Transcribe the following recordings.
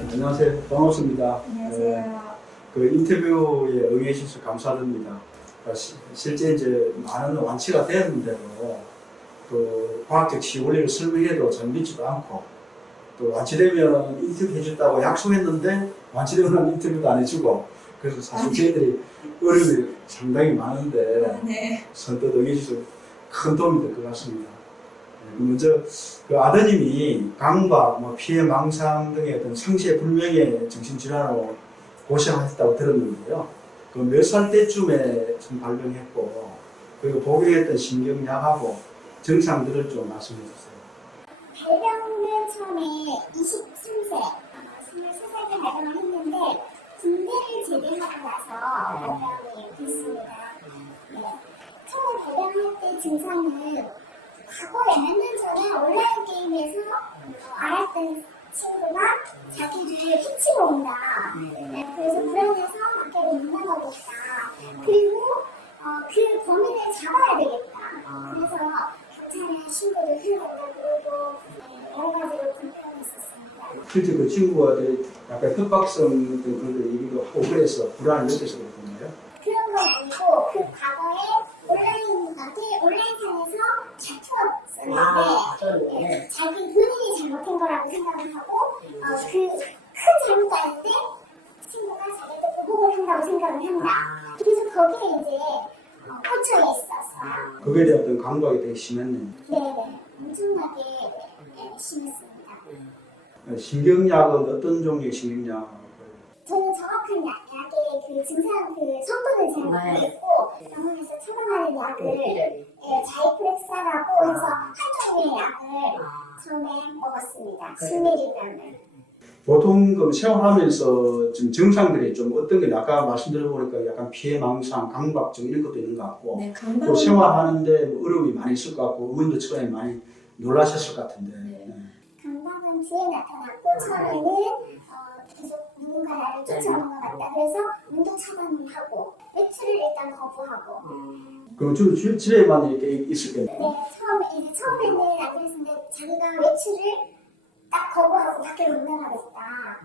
안녕하세요. 반갑습니다. 안녕하세요. 그 인터뷰에 응해 주셔서 감사드립니다. 실제 이제 많은 완치가 되었는데도 또 과학적 치유 원리를 설명해도 잘 믿지도 않고 또 완치되면 인터뷰 해줬다고 약속했는데 완치되면 인터뷰도 안 해주고 그래서 사실 저희들이 어려움이 상당히 많은데 네. 선뜻 응해 주셔서 큰 도움이 될 것 같습니다. 먼저 그 아드님이 강박, 피해 망상 등의 어떤 상세 불명의 정신질환으로 고생하셨다고 들었는데요. 그 몇 살 때쯤에 좀 발병했고 그리고 복용했던 신경약하고 증상들을 좀 말씀해 주세요. 발병은 처음에 23세, 23살 때 발병을 했는데 군대를 제대하고 나서 발병이 됐습니다. 네. 처음에 발병할 때 증상은 과거에 몇 년 전에 온라인 게임에서 알았던 친구가 자기를 해치러 온다. 네. 그래서 불안해서 밖에 못 나가겠다. 그리고 그 범인을 잡아야 되겠다. 그래서 경찰에 신고를 해야 된다. 그리고 여러 가지로 불편했었습니다. 실제 그 친구가 약간 협박성 어떤 그런 얘기도 하고 그래서 불안을 느껴서 그렇군요. 그런 건 아니고 그 과거에 온라인상에서 다투었었는데 자기 본인이 잘못한 거라고 생각을 하고 그 큰 잘못도 아닌데 친구가 자기한테 보복을 한다고 생각을 한다. 그래서 거기에 이제 꽂혀 있었어요. 그거에 대한 어떤 강박이 되게 심했네요. 네네, 엄청나게 심했습니다. 신경약은 어떤 종류의 신경약? 저는 정확한 약의 그 증상 그 성분을 잘 모르겠고 병원에서 처방하는 약을 자이프렉사라고 해서 한 종류의 약을 처음에 먹었습니다. 10mg을. 보통 그 생활하면서 지금 증상들이 좀 어떤 게 아까 말씀드려보니까 약간 피해 망상, 강박증 이런 것도 있는 것 같고 네, 또 생활하는데 어려움이 많이 있을 것 같고 어머님도 처음에 많이 놀라셨을 것 같은데. 네. 강박은 뒤에 나타났고 처음에는 계속 누군가 나를 쫓아오는 것 같다. 그래서 운동 차단을 하고 외출을 일단 거부하고. 그럼 주로 집에만 이렇게 있을겠네요. 네, 처음에는 안 그랬는데 자기가 외출을 딱 거부하고 밖으로 못 나가겠다.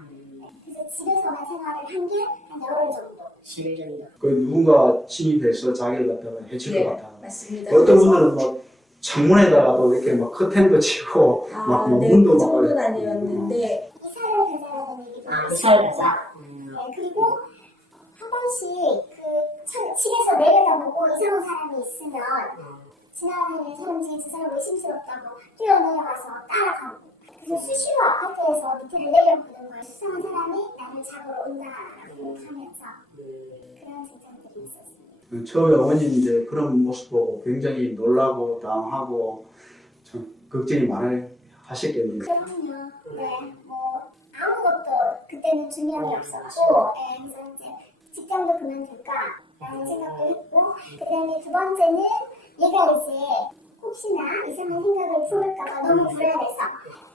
그래서 집에서만 생활을 한 게 한 열흘 정도. 10일 정도. 그 누군가 침입해서 자기를 갖다가 해칠 네, 것 같아. 맞습니다. 어떤 분들은 막 창문에다가도 이렇게 막 커튼도 치고 막 네, 문도 그 막 정도는 아니었는데 이사를 가자라는 얘기도 이사를 가자. 네, 그리고 한 번씩 집에서 내려다보고 이상 온 사람이 있으면 지나가는 사람들이 저 사람 의심스럽다고 뛰어내려가서 따라가고. 그래서 수시로 아파트에서 밑에를 내려보는 거예요. 수상한 사람이 나를 잡으러 온다라고 하면서 그런 증상들이 있었습니다. 처음에 어머님 이제 그런 모습 보고 굉장히 놀라고 당하고 참 걱정이 많이 하셨겠네요. 그럼요. 네, 뭐 아무것도 그때는 준비함이 없었고, 그래서 이제 직장도 그만둘까 라는 생각도 했고, 그다음에 두 번째는 얘가 이제 혹시나 이상한 생각을 품을까봐 너무 불안해서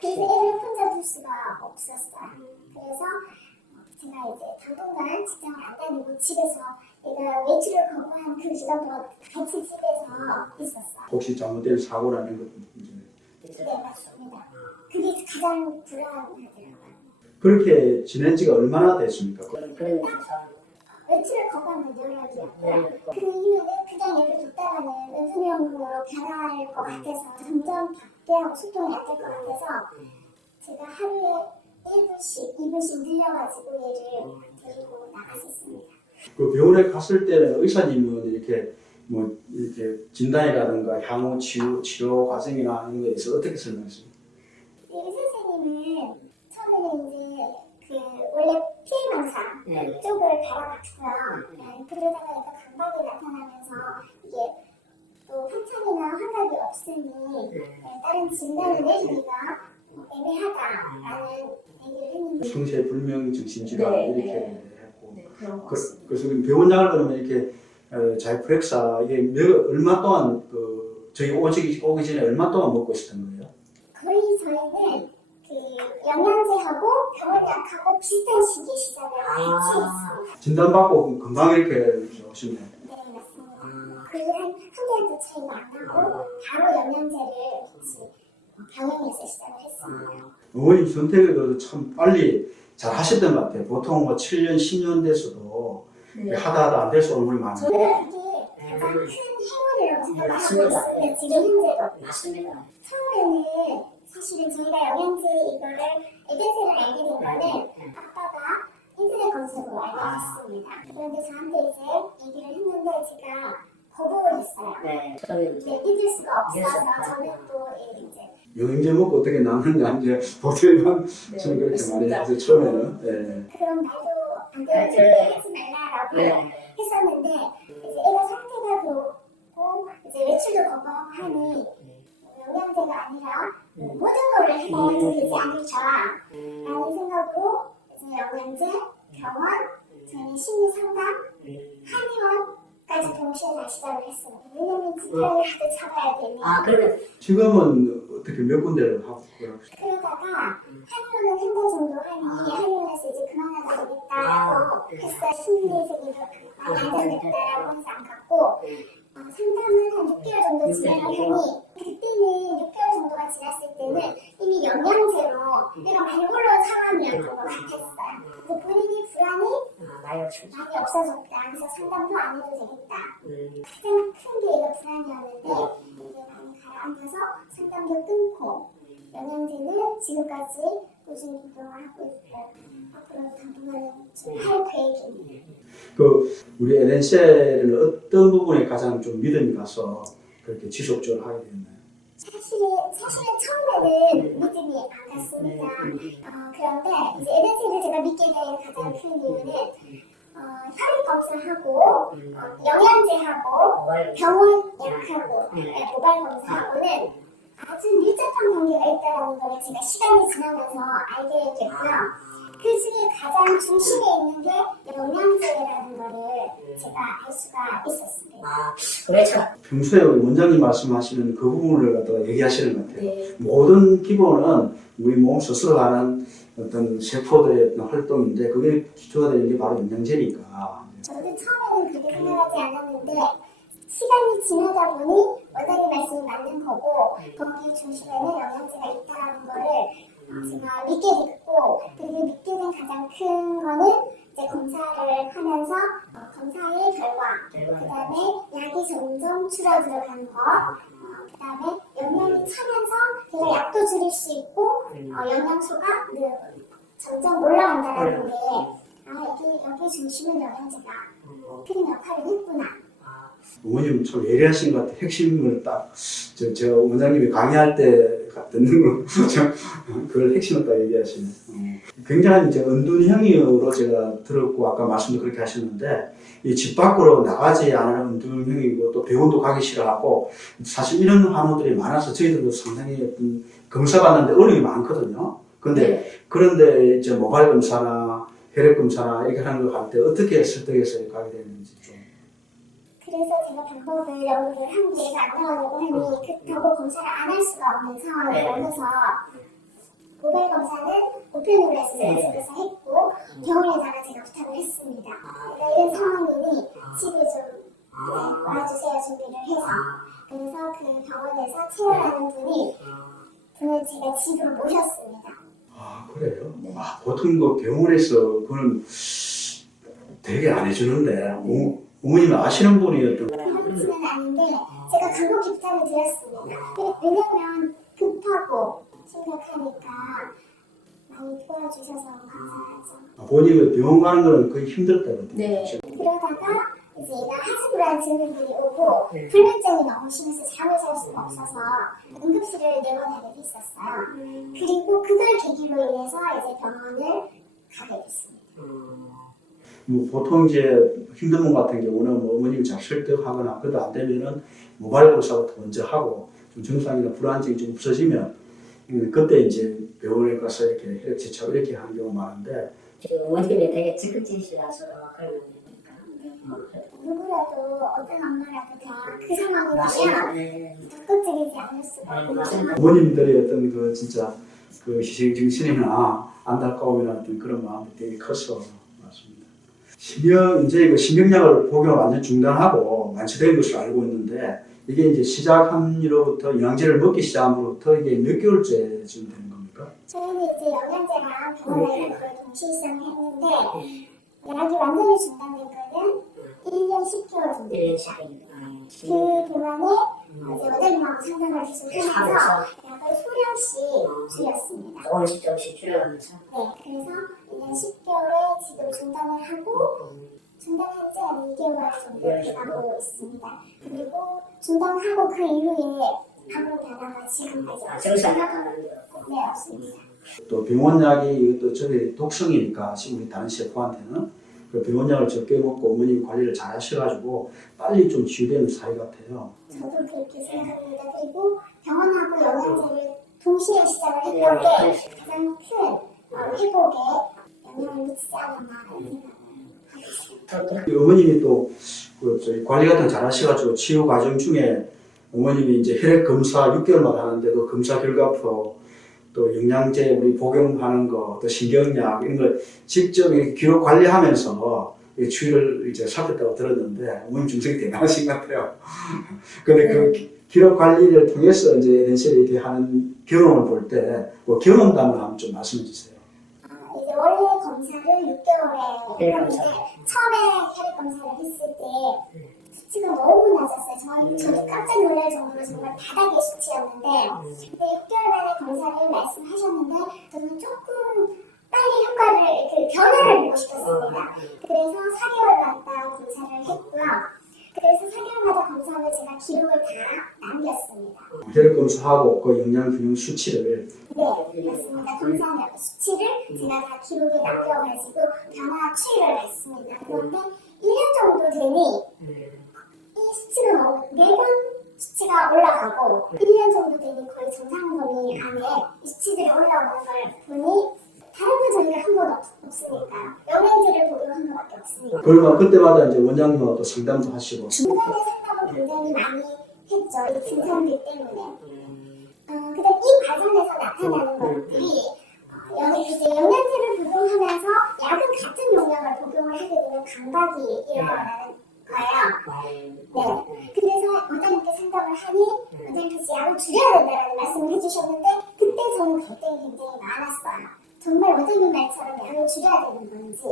그래서 애를 혼자 둘 수가 없었어요. 그래서 제가 이제 당분간 직장을 안 다니고 집에서 얘가 외출을 거부한 그 기간 동안 같이 집에서 있었어요. 혹시 잘못된 사고라는 것도 이제 네, 맞습니다. 그게 가장 불안하더라고요. 그렇게 지낸 지가 얼마나 됐습니까? 외출을 거부하는 연락이었고요. 그 이후에는 그냥 얘를 뒀다가는 은둔형으로 변할 것 같아서 점점 걔하고 소통이 안 될 것 같아서 제가 하루에 1분씩, 2분씩 늘려가지고 얘를 데리고 나갔었습니다. 그 병원에 갔을 때는 의사님은 이렇게 이렇게 진단이라든가 향후 치료 과정이나 이런 거에 대해서 어떻게 설명했습니까? 의사 선생님은 처음에는 이제 원래 피해 망상 쪽을 바라봤고요. 그러다가 약간 강박이 나타나면서 이게 또 환청이나 환각이 없으니 다른 진단을 내리기가 애매하다라는 얘기를 했는데 성세 불명 정신질환 네, 이렇게 네. 했고 네, 그런 것 같습니다. 그래서 병원약을 그러면 이렇게 자이프렉사 이게 얼마 동안 저희 오기 전에 얼마 동안 먹고 있었던 거예요? 거의 저희는 그 영양제하고 병원약하고 비슷한 시기에 시작을 같이 했습니다. 진단받고 금방 이렇게 오셨네요. 네, 맞습니다. 그한 달도 차이가 안 나고 바로 영양제를 같이 병원에서 시작을 했습니다. 어머님 선택을 참 빨리 잘 하셨던 것 같아요. 보통 뭐 7년, 10년 돼서도 네. 하다 안 돼서 얼굴이 많아요. 저는 이게 가장 큰 행운이라고 생각하고 있습니다. 지금 현재도. 맞습니다. 처음에는 사실은 저희가 영양제 이거를 에덴세를 알게 된 거는 아빠가 인터넷 검색으로 알게 됐습니다. 그런데 저한테 이제 얘기를 했는데 제가 거부를 했어요. 네, 저는 네, 믿을 수가 없어서 저는 또 이제 영양제 먹고 어떻게 나느냐 이제 보통만 네, 저는 그렇게 많이 그렇습니다. 했어요. 처음에는. 네. 그럼 나도 안 되는 소리 하지 말라라고 네. 했었는데 이제 애가 상태가 그렇고 이제 외출도 거부하니 영양제가 아니라 모든 거를 해봐야 되지 않을까 라는 생각으로 이제 영양제, 병원, 저희는 심리 상담, 한의원까지 동시에 다 시작을 했어요. 왜냐면 지폐를 하도 잡아야 되니 아, 그러면 지금은 어떻게 몇 군데를 하고 그래요? 그러다가 한의원은 한 달 정도 하니 한의원에서 이제 그만하자 되겠다라고 했어요. 심리적으로 많이 안정됐다라고 해서 안 갔고 상담을 한 6개월 정도 진행을 하니 그때는 6개월 정도가 지났을 때는 이미 영양제로 내가 많이 올라온 상황이었던 것 같았어요. 그래서 본인이 불안이 많이 없습니다. 많이 없어졌다. 그래서 상담도 안 해도 되겠다. 가장 큰 게 이거 불안이었는데 이제 많이 가라앉아서 상담도 끊고 영양제는 지금까지 꾸준히 복용하고 있고 앞으로도 당분간은 좀 할 계획입니다. 그 우리 에덴셀은 어떤 부분에 가장 좀 믿음이 가서 그렇게 지속적으로 하게 됐나요? 사실은 처음에는 믿음이 안 갔습니다. 그런데 이제 에덴셀을 제가 믿게 된 가장 큰 이유는 혈액 검사하고 영양제하고 병원 약하고 모발 검사하고는 아주 밀접한 관계가 있다는 걸 제가 시간이 지나면서 알게 됐고요. 그 중에 가장 중심에 있는 게 영양제라는 거를 제가 알 수가 있었습니다. 아, 그렇죠. 평소에 우리 원장님 말씀하시는 그 부분을 갖다가 얘기하시는 것 같아요. 네. 모든 기본은 우리 몸 스스로 하는 어떤 세포들의 어떤 활동인데 그게 기초가 되는 게 바로 영양제니까. 저도 처음에는 그렇게 생각하지 않았는데 시간이 지나다 보니 원장님 말씀이 맞는 거고 거기 중심에는 영양제가 있다는 거를 제가 믿게 됐고 그리고 믿게 된 가장 큰 거는 이제 검사를 하면서 검사의 결과 그 다음에 약이 점점 줄어들어가는 거 그 다음에 영양이 차면서 제가 약도 줄일 수 있고 영양소가 점점 올라간다는 게 여기 중심은 영양제가 큰 역할을 했구나. 어머님 참 예리하신 것 같아요. 핵심을 딱, 저 원장님이 강의할 때 듣는 거, 그걸 핵심을 딱 얘기하시네. 굉장히 이제 은둔형으로 제가 들었고, 아까 말씀도 그렇게 하셨는데, 이 집 밖으로 나가지 않은 은둔형이고, 또 병원도 가기 싫어하고, 사실 이런 환우들이 많아서 저희들도 상당히 어떤 검사 받는데 어려움이 많거든요. 그런데 이제 모발 검사나 혈액 검사나 이렇게 하는 거 할 때 어떻게 설득해서 가게 되는지 좀. 그래서 제가 방법을 연구를 한 기회가 안 나오려고 하니 그렇다고 검사를 안 할 수가 없는 상황이 오면서 모발 검사는 우편으로 해서 제가 집에서 했고 병원에다가 제가 부탁을 했습니다. 그러니까 이런 상황이니 집에 좀 와주세요 준비를 해서 그래서 그 병원에서 체험하는 분을 제가 집으로 모셨습니다. 아, 그래요? 네. 아, 보통 그 병원에서 그건 되게 안 해주는데, 어머님이 아시는 분이었던 그렇지는 않은데 제가 간곡히 부탁을 드렸습니다. 왜냐면 급하고 심각하니까 많이 도와주셔서 감사하죠. 본인이 병원 가는 거는 거의 힘들다거든요. 네. 그러다가 이제 얘가 하수부란 증후군이 오고 불면증이 너무 심해서 잠을 잘 수가 없어서 응급실을 4번 가게 됐었어요. 그리고 그걸 계기로 인해서 이제 병원을 가게 됐습니다. 뭐 보통 이제 힘든 분 같은 경우는 뭐 어머님이 잘 설득하거나 그래도 안 되면은 모발 검사부터 먼저 하고 좀 증상이나 불안증이 좀 없어지면 그때 이제 병원에 가서 이렇게 혈액 채취하고 이렇게 하는 경우가 많은데 지금 원장님이 되게 적극적이시라서 그런 거니까. 누구라도 어떤 엄마라도 다 그 상황이라면 적극적이지 않을 수가 없는 어머님들의 어떤 그 진짜 그 희생 정신이나 안타까움이나 어떤 그런 마음이 되게 커서 맞습니다. 이제 그 신경약을 복용을 완전 중단하고 완치된 것으로 알고 있는데 이게 이제 시작한 이로부터 영양제를 먹기 시작함으로부터 이게 몇 개월째 지금 되는 겁니까? 겁니까? 저희는 이제 영양제랑 병원에 거의 동시 시작했는데 약이 완전히 중단된 거는 1년 10개월 정도. 1년 10개월. 그 동안에 이제 원장님하고 상담을 계속 하면서 약을 소량씩 줄였습니다. 조금씩 줄여가면서. 네, 그래서 1년 10개월에 지금 중단을 하고 중단한 지 한 2개월 정도 지나고 있습니다. 그리고 중단하고 그 이후에 아무 변화가 지금까지 정상화가 네, 없습니다. 또 병원약이 이것도 저게 독성이니까 지금 우리 다른 셰프한테는 그 병원약을 적게 먹고 어머님 관리를 잘 하셔가지고 빨리 좀 치유되는 사이 같아요. 저도 그렇게 생각합니다. 그리고 병원하고 영양제를 동시에 시작을 했던 게 가장 큰 회복에 영향을 미치지 않았나 이런 생각을 하고 있습니다. 어머님이 또그 저희 관리 같은 거 잘 하셔가지고 치유 과정 중에 어머님이 이제 혈액 검사 6개월마다 하는데도 검사 결과표 또 영양제 우리 복용하는 거, 또 신경약 이런 걸 직접 이렇게 기록 관리하면서 이 추위를 이제 살폈다고 들었는데 어머님 중성이 대단하신 것 같아요. 근데 그 기록 관리를 통해서 이제 NC를 이렇게 하는 경험을 볼 때 그 경험담을 한번 좀 말씀해 주세요. 이제 원래 검사를 6개월에 했는데 처음에 혈액 검사를 했을 때 수치가 너무 낮았어요. 저도 깜짝 놀랄 정도로 정말 바닥의 수치였는데 근데 6개월 만에 검사를 말씀하셨는데 저는 조금 빨리 효과를, 그 변화를 보고 싶었습니다. 그래서 4개월마다 검사를 했고요. 그래서 4개월마다 검사를 제가 기록을 다 남겼습니다. 혈액 검사하고 그 영양 균형 수치를 네, 맞습니다. 검사 수치를 제가 다 기록에 남겨가지고 변화 추이를 봤습니다. 그런데 1년 정도 되니 이 수치가 매번 수치가 올라가고 1년 정도 되니 거의 정상 범위 안에 이 수치들이 올라오는 걸 보니 다른 거 저희가 한 번 없으니까 영양제를 복용한 것밖에 없으니까 그러면 그때마다 이제 원장님하고 또 상담도 하시고 중간에 상담을 굉장히 많이 했죠. 이 증상들 때문에. 그다음 이 과정에서 나타나는 것들이 이제 영양제를 복용하면서 약은 같은 용량을 복용을 하게 되면 강박이 일어나는 거예요. 네. 그래서 원장님께 상담을 하니 원장님께서 약을 줄여야 된다는 말씀을 해주셨는데 그때 저는 갈등이 굉장히 많았어요. 정말 원장님 말처럼 약을 줄여야 되는 건지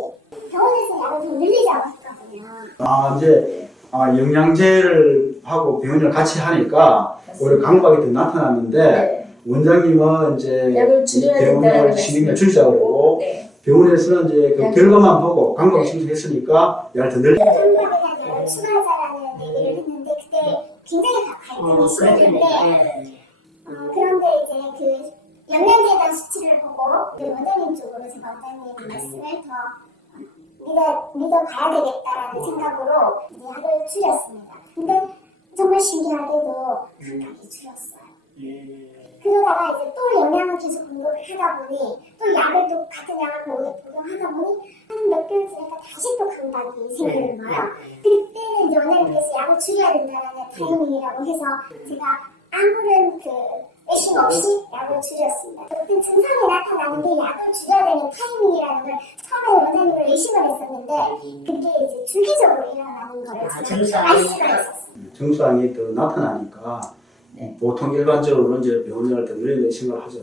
병원에서 약을 좀 늘리자고 했거든요. 이제 영양제를 하고 병원을 같이 하니까 오히려 강박이 더 나타났는데 원장님은 이제 약을 줄여야 된다는 병원을 진행을 줄이자고 그러고 네. 병원에서는 이제 그 결과만 보고 강박이 생성했으니까 약을 더 늘려. 한국에 대한 약을 추가하자라는 얘기를 했는데 그때 굉장히 갈등이 심했는데 그런데 이제 그 영양제에 대한 수치를 보고 그 원장님 쪽으로 제가 원장님 말씀을 더 믿어봐야 되겠다라는 생각으로 이제 약을 줄였습니다. 근데 정말 신기하게도 감각이 줄었어요. 그러다가 이제 또 영양을 계속 공급을 하다 보니 또 약을 또 같은 약을 복용하다 보니 한 몇 개월 지나니까 다시 또 감각이 생기는 거예요. 그때는 이제 원장님께서 약을 줄여야 된다는 타이밍이라고 해서 제가 아무런 의심 없이 약을 줄였습니다. 그때 증상이 나타나는데 약을 줄여야 되는 타이밍이라는 걸 처음에 원장님을 의심을 했었는데 그게 이제 주기적으로 일어나는 걸 제가 알 수가 있었어요. 증상이 더 나타나니까 보통 일반적으로는 이제 병원약을 더 늘려야 생각을 하죠.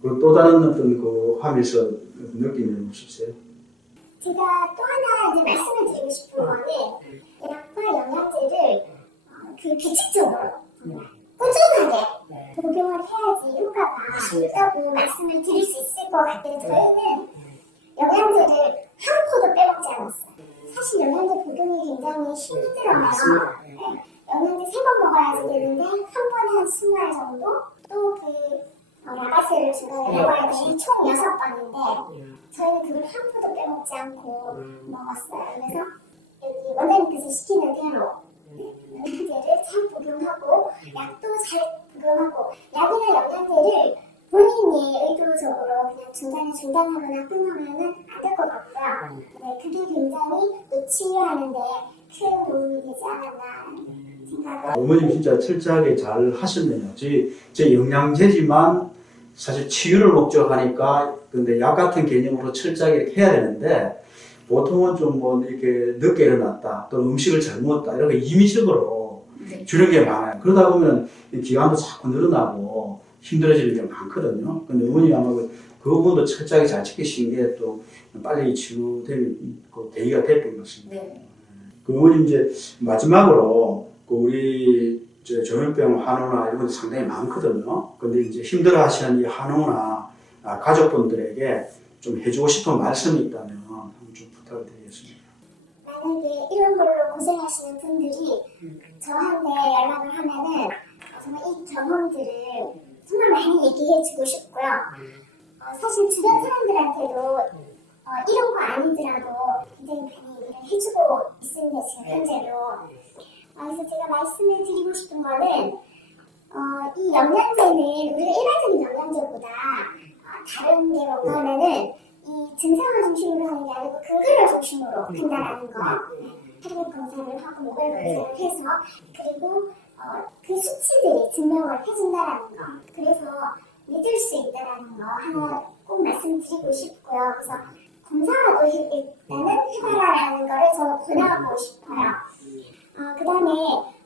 그리고 또 다른 어떤 그 하면서 느낌이 없으세요? 제가 또 하나 이제 말씀을 드리고 싶은 거는 약과 영양제를 규칙적으로 꾸준하게 복용을 해야지 효과가 있다고 말씀을 드릴 수 있을 것 같아요. 저희는 영양제를 한 포도 빼먹지 않았어요. 사실 영양제 복용이 굉장히 힘들어요. 영양제 3번 먹어야지 되는데 한 번에 한 20알 정도 또 라가스를 중간에 먹어야 되니 총 6번인데 저희는 그걸 한 포도 빼먹지 않고 먹었어요. 그래서 여기 원장님께서 시키는 대로 영양제를 잘 복용하고 약도 잘 복용하고 약이나 영양제를 본인이 의도적으로 그냥 중간에 중단하거나 끊으면 안 될 것 같고요. 네, 그게 굉장히 또 치유하는데 큰 도움이 되지 않았나 생각을. 어머님 진짜 철저하게 잘 하셨네요. 제 영양제지만 사실 치유를 목적하니까 근데 약 같은 개념으로 철저하게 이렇게 해야 되는데 보통은 좀 뭐 이렇게 늦게 일어났다 또 음식을 잘 먹었다 이렇게 임의적으로 주는 게 많아요. 그러다 보면 기간도 자꾸 늘어나고 힘들어지는 게 많거든요. 근데 어머니 아마 그 부분도 철저하게 잘 지키신 게 또 빨리 치료되는 그 계기가 됐던 것 같습니다. 네. 그 어머님 이제 마지막으로 그 우리 조현병 한우나 이런 것도 상당히 많거든요. 근데 이제 힘들어하시는 이 한우나 가족분들에게 좀 해주고 싶은 말씀이 있다면 한번 좀 부탁을 드리겠습니다. 만약에 이런 걸로 고생하시는 분들이 저한테 연락을 하면은 정말 이 경험들을 정말 많이 얘기해주고 싶고요. 사실 주변 사람들한테도 이런 거 아니더라도 굉장히 많이 얘기를 해주고 있습니다. 지금 현재로. 그래서 제가 말씀을 드리고 싶은 거는 이 영양제는 우리가 일반적인 영양제보다 다른 게 뭔가 하면은 이 증상을 중심으로 하는 게 아니고 근거를 중심으로 한다라는 거. 혈액 검사를 하고 모발 검사를 해서 그리고 그 수치들이 증명을 해준다라는 거. 그래서 믿을 수 있다라는 거 하나 꼭 말씀드리고 싶고요. 그래서 검사라도 일단은 해봐라라는 거를 저는 권하고 싶어요. 그 다음에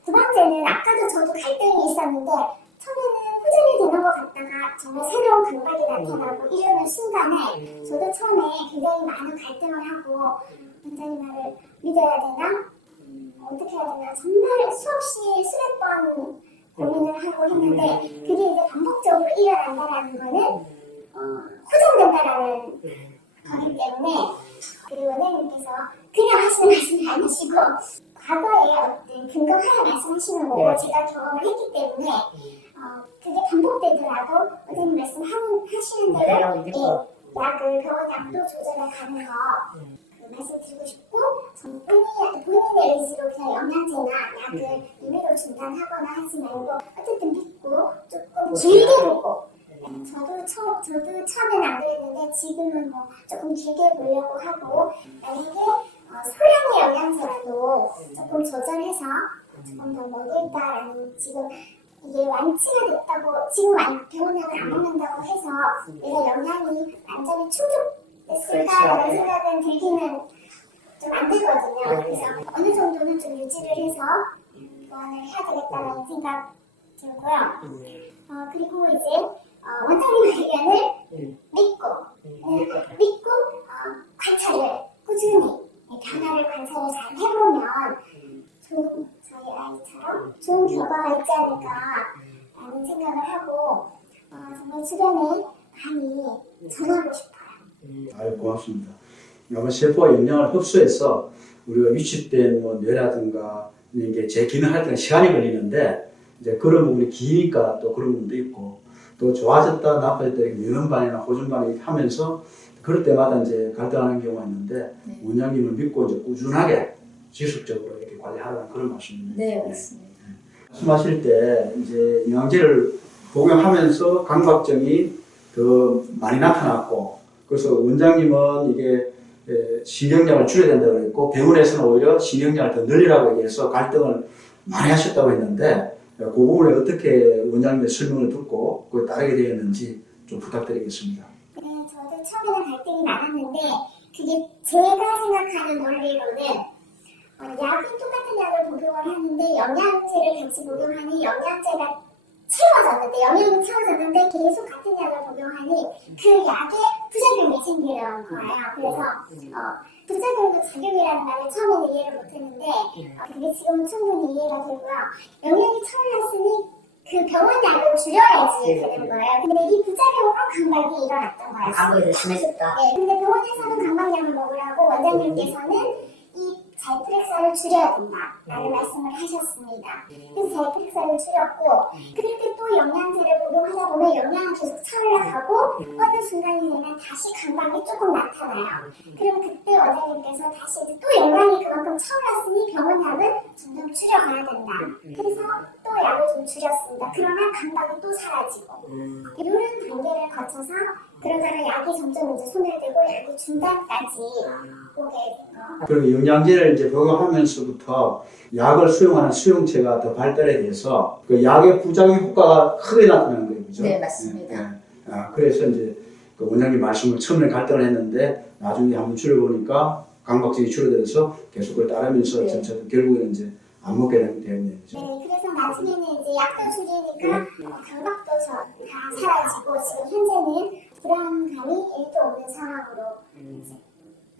두 번째는 아까도 저도 갈등이 있었는데 처음에는 호전이 되는 것 같다가 정말 새로운 감각이 나타나고 이러는 순간에 저도 처음에 굉장히 많은 갈등을 하고 원장님 말을 믿어야 되나? 어떻게 해야 되나? 정말 수없이 수백 번 고민을 하고 했는데 그게 이제 반복적으로 일어난다라는 거는 호전된다라는 거기 때문에 그리고 원장님께서 그냥 하시는 말씀이 아니시고 과거에 어떤 근거하에 말씀하시는 거고 제가 경험을 했기 때문에 그게 반복되더라도 원장님 말씀하시는 대로 약을 병원 약도 조절해 가는 거 말씀드리고 싶고 본인의 의지로 그냥 영양제나 약을 임의로 중단하거나 하지 말고 어쨌든 믿고 조금 길게 보고 저도 처음엔 안 그랬는데 지금은 뭐 조금 길게 보려고 하고 만약에 소량의 영양제라도 조금 조절해서 조금 더 먹을까라는 지금 이게 완치가 됐다고 지금 병원약을 안 먹는다고 해서 내가 영양이 완전히 충족됐을까라는 생각은 들기는 좀 안 되거든요. 그래서 어느 정도는 좀 유지를 해서 보완을 해야 되겠다는 생각 들고요. 그리고 이제 원장님 의견을 믿고 관찰을 꾸준히 변화를 관찰을 잘 해보면 저희 아이처럼 좋은 결과가 있지 않을까라는 생각을 하고 정말 주변에 많이 전하고 싶어요. 아유, 고맙습니다. 아마 세포가 영양을 흡수해서 우리가 위축된 뭐 뇌라든가 이게 재기능할 때는 시간이 걸리는데 이제 그런 부분이 기니까 또 그런 부분도 있고 또 좋아졌다 나빠졌다 이렇게 면역반이나 호전반이 하면서 그럴 때마다 이제 갈등하는 경우가 있는데 원장님을 믿고 이제 꾸준하게 지속적으로 이렇게 관리하라는 그런 말씀입니다. 네, 맞습니다. 말씀하실 때 이제 영양제를 복용하면서 감각증이 더 많이 나타났고 그래서 원장님은 이게 신경량을 줄여야 된다고 그랬고 병원에서는 오히려 신경량을 더 늘리라고 얘기해서 갈등을 많이 하셨다고 했는데 그 부분에 어떻게 원장님의 설명을 듣고 그에 따르게 되었는지 좀 부탁드리겠습니다. 네, 저도 처음에는 갈등이 많았는데 그게 제가 생각하는 원리로는 약은 똑같은 약을 복용을 하는데 영양제를 같이 복용하니 영양제가 채워졌는데 영양이 채워졌는데 계속 같은 약을 복용하니 그 약에 부작용이 생기는 거예요. 그래서 부작용도 작용이라는 말을 처음에는 이해를 못했는데 그게 지금은 충분히 이해가 되고요. 영양이 차올랐으니 그 병원 약을 줄여야지 되는 거예요. 근데 이 부작용 감각이 일어났던 거예요. 감각이 더 심해졌다. 네, 근데 병원에서는 감각약을 먹으라고 원장님께서는 이 자이프렉사를 줄여야 된다라는 말씀을 하셨습니다. 그래서 자이프렉사를 줄였고 그렇게 또 영양제를 복용하다 보면 영양은 계속 차올라가고 어느 순간이 되면 다시 감각이 조금 나타나요. 그럼 그때 원장님께서 다시 이제 또 영양이 그만큼 차올랐으니 병원약을 점점 줄여가야 된다. 그래서 또 약을 좀 줄였습니다. 그러면 감각이 또 사라지고 이런 단계를 거쳐서 그러다가 약이 점점 이제 소멸되고 약이 중단까지 오게 된 거. 그리고 영양제를 이제 복용하면서부터 약을 수용하는 수용체가 더 발달해 돼서 그 약의 부작용 효과가 크게 나타나는 거예요, 그죠? 네, 맞습니다. 그래서 이제 그 원장님 말씀을 처음에 갈등을 했는데 나중에 한번 줄여보니까 감각적이 줄어들어서 계속 그걸 따르면서 네. 전체 결국에는 이제 안 먹게 되었네요. 네, 그래서 나중에는 이제 약도 줄이니까 결박도 다 사라지고 지금 현재는 불안감이 1도 없는 상황으로 이제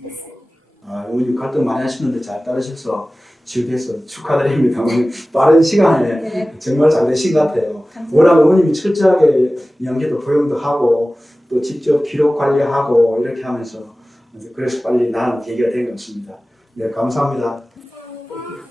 됐습니다. 아, 어머님 갈등 많이 하시는데 잘 따르셔서 지금해서 축하드립니다. 오늘 빠른 시간에 네. 정말 잘 되신 것 같아요. 감사합니다. 워낙 어머님이 철저하게 양계도 보용도 하고 또 직접 기록 관리하고 이렇게 하면서 그래서 빨리 나은 계기가 된 것 같습니다. 네, 감사합니다. 감사합니다.